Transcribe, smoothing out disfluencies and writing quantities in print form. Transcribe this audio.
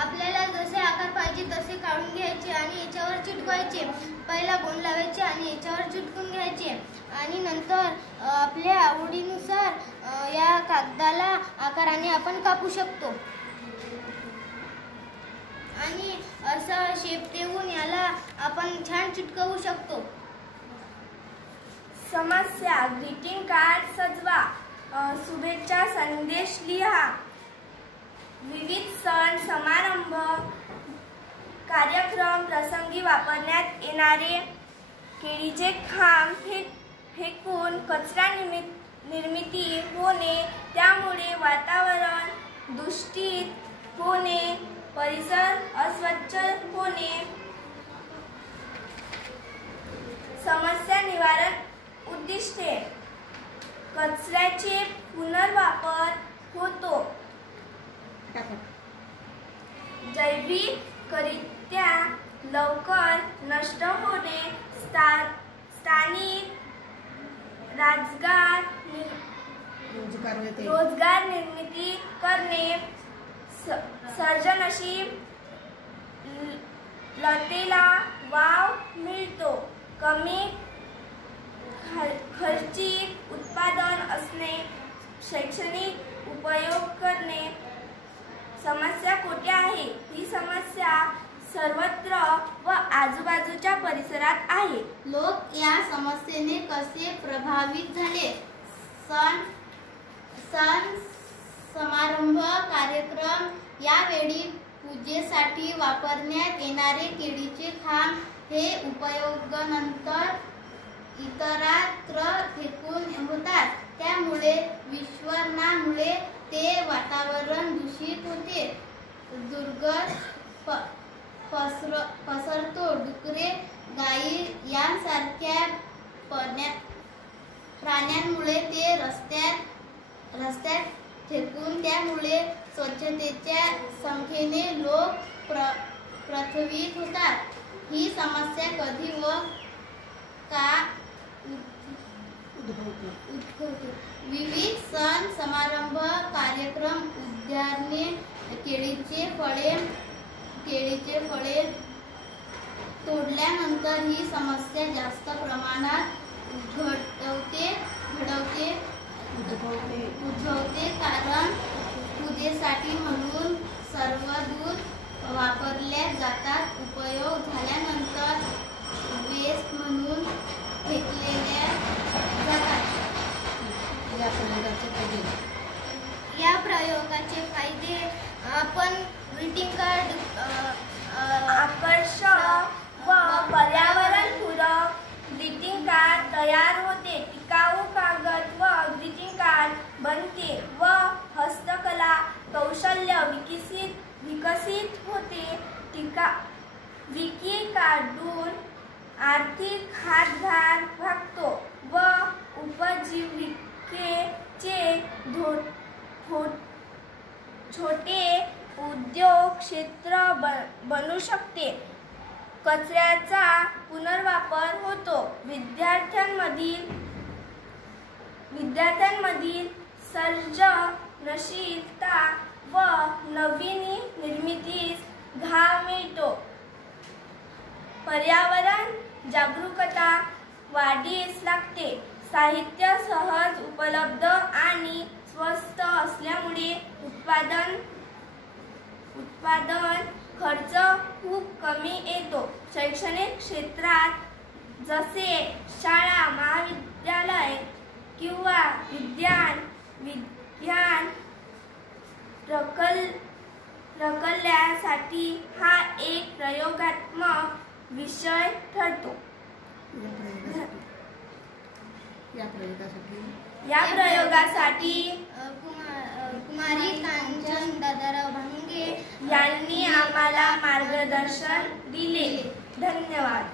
आपल्याला जसे आकार पाहिजे तसे काढून घ्यायचे आणि याच्यावर चिटकवायचे. पहिला गोंड लावायचे आणि याच्यावर चिटकून घ्यायचे आणि नंतर आपल्या आवडीनुसार या कागदाला आकाराने आपण कापू शकतो आणि असा शेप देऊन याला आपण छान चिटकवू शकतो. समस्या: ग्रीटिंग कार्ड सजवा, शुभेच्छा संदेश लिहा. विविध सण समारंभ कार्यक्रम प्रसंगी वापरण्यात येणारे केळीचे खांब फेकून कचरा निर्मिती होणे, त्यामुळे वातावरण दूषित होणे, परिसर अस्वच्छ होणे. समस्या निवारण उद्दिष्टे: कचऱ्याचे पुनर्वापर होतो, जैविकरित्या लवकर नष्ट होणे, स्थानिक रोजगार निर्मिती करणे, सर्जनशील लतेला वाव मिळतो, कमी खर्चिक उत्पादन असणे, शैक्षणिक उपयोग करणे. समस्या कोठे आहे? ही समस्या सर्वत्र व आजूबाजूच्या परिसरात आहे. लोक या समस्येने कसे प्रभावित झाले? सण समारंभ कार्यक्रम यावेळी पूजेसाठी वापरण्यात येणारे केळीचे खांब हे उपयोगानंतर इतरत्र फेकून होतात, त्यामुळे विषाणूमुळे ते वातावरण दूषित होते, दुर्गंध पसरतो. डुकरे, गायी यांसारख्या प्राण्यांमुळे ते रस्त्यात फेकून, त्यामुळे स्वच्छतेच्या संख्येने लोक प्रभावित होतात. ही समस्या कधी व का उद्भवते? विविध सण समारंभ कार्यक्रम उदाहरणे केळीचे फळे तोडल्यानंतर ही समस्या जास्त प्रमाणात उद्भवते, कारण पूजेसाठी म्हणून सर्व दूध वापरल्या जातात. उपयोग झाल्यानंतर वेस्ट म्हणून फेकलेल्या जातात. या प्रयोगाचे फायदे: आपण ग्रीटिंग कार्ड आकर्षक व पर्यावरणपूरक ग्रीटिंग कार्ड तयार होते, टिकाऊ कागद व ग्रीटिंग कार्ड बनते व हस्तकला कौशल्य विकसित होते. विकी काढून आर्थिक हातभार भागतो व उपजीविकेचे छोटे उद्योग क्षेत्र बनू शकते. कचऱ्याचा पुनर्वापर होतो. विद्यार्थ्यांमधील सर्जनशीलता व नवीन निर्मितीस धाव मिळतो. पर्यावरण जागरूकता वाढीस लागते. साहित्य सहज उपलब्ध आणि स्वस्त असल्यामुळे उत्पादन खर्च खूप कमी येतो. शैक्षणिक क्षेत्रात जसे शाळा, महाविद्यालय किंवा विज्ञान प्रकल्पासाठी हा एक प्रयोगात्मक विषय ठरतो. या प्रयोगासाठी कुमारी कांचन दादाराव भांगे यांनी आम्हाला मार्गदर्शन दिले. धन्यवाद.